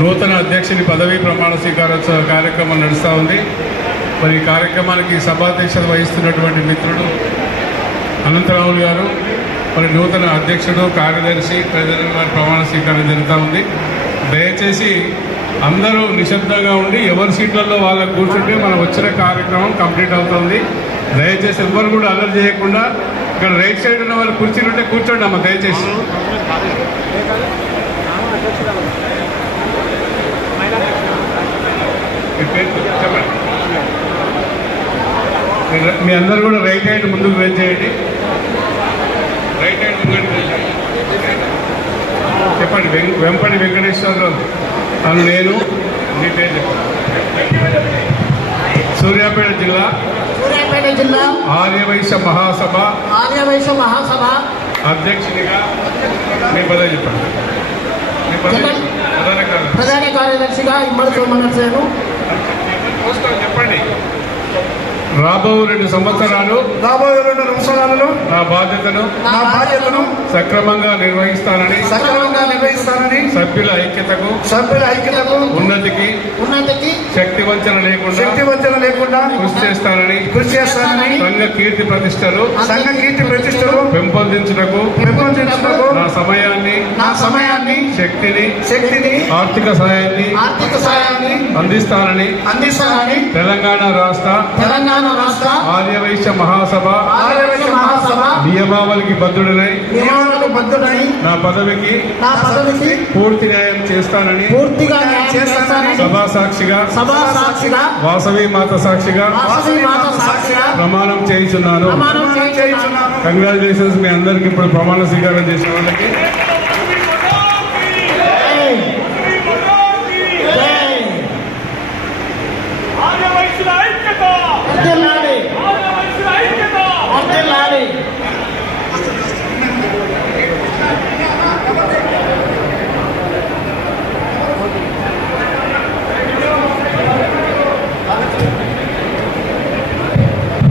నూతన అధ్యక్షుని పదవీ ప్రమాణ స్వీకారోత్సవ కార్యక్రమం నడుస్తూ ఉంది. మరి ఈ కార్యక్రమానికి సభాధ్యక్షత వహిస్తున్నటువంటి మిత్రుడు అనంతరావులు గారు, మరి నూతన అధ్యక్షుడు, కార్యదర్శి ప్రజలను వారి ప్రమాణ స్వీకారం జరుగుతూ ఉంది. దయచేసి అందరూ నిశ్శబ్దంగా ఉండి ఎవరి సీట్లలో వాళ్ళకు కూర్చుంటే మనం వచ్చిన కార్యక్రమం కంప్లీట్ అవుతుంది. దయచేసి ఎవ్వరు కూడా అలర్ట్ చేయకుండా ఇక్కడ రైట్ సైడ్ ఉన్న వాళ్ళు కూర్చుంటే కూర్చోండి అమ్మ దయచేసి. చెప్పండి. మీ అందరు కూడా రైట్ హ్యాండ్ ముందుకు రేజ్ చేయండి. రైట్ హ్యాండ్ ముందుకు చెప్పండి. వెంపటి వెంకటేశ్వరరావు తను నేను మీ పేరు చెప్పండి. సూర్యాపేట జిల్లా ఆర్యవైశ్య మహాసభ అధ్యక్షునిగా మీ పదవి చెప్పండి. ప్రధాన కార్యదర్శిగా ఇమ్మడి సోమనర్సేను చెప్పండి. రాబో 2 సంవత్సరాలు నా బాధ్యతను సక్రమంగా నిర్వహిస్తానని సభ్యుల ఐక్యతకు ఉన్నతికి శక్తి వంచన లేకుండా కృషి చేస్తానని సంఘ కీర్తి ప్రతిష్టలు పెంపొందించుటకు నా సమయాన్ని శక్తిని ఆర్థిక సహాయాన్ని అందిస్తానని తెలంగాణ రాష్ట్ర ఆర్యవైశ్య మహాసభ నియమావళికి బద్ధుడనై నా పదవికి పూర్తి న్యాయం చేస్తానని సభా సాక్షిగా వాసవి మాత సాక్షిగా ప్రమాణం చేయించున్నాను. కంగ్రాచులేషన్స్ మీ అందరికి. ఇప్పుడు ప్రమాణ స్వీకారం చేసిన వాళ్ళకి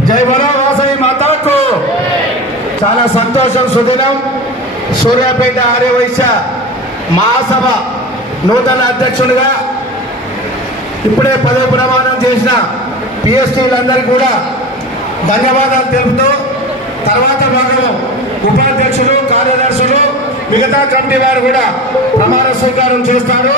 జై బలో వాసవి మాతకు. చాలా సంతోషం. సుదినం. సూర్యాపేట ఆర్యవైశ్య మహాసభ నూతన అధ్యక్షునిగా ఇప్పుడే పదవి ప్రమాణం చేసిన పిఎస్టీలందరికీ కూడా ధన్యవాదాలు తెలుపుతూ తర్వాత భాగం ఉపాధ్యక్షులు, కార్యదర్శులు, మిగతా కమిటీ వారు కూడా ప్రమాణ స్వీకారం చేస్తారు.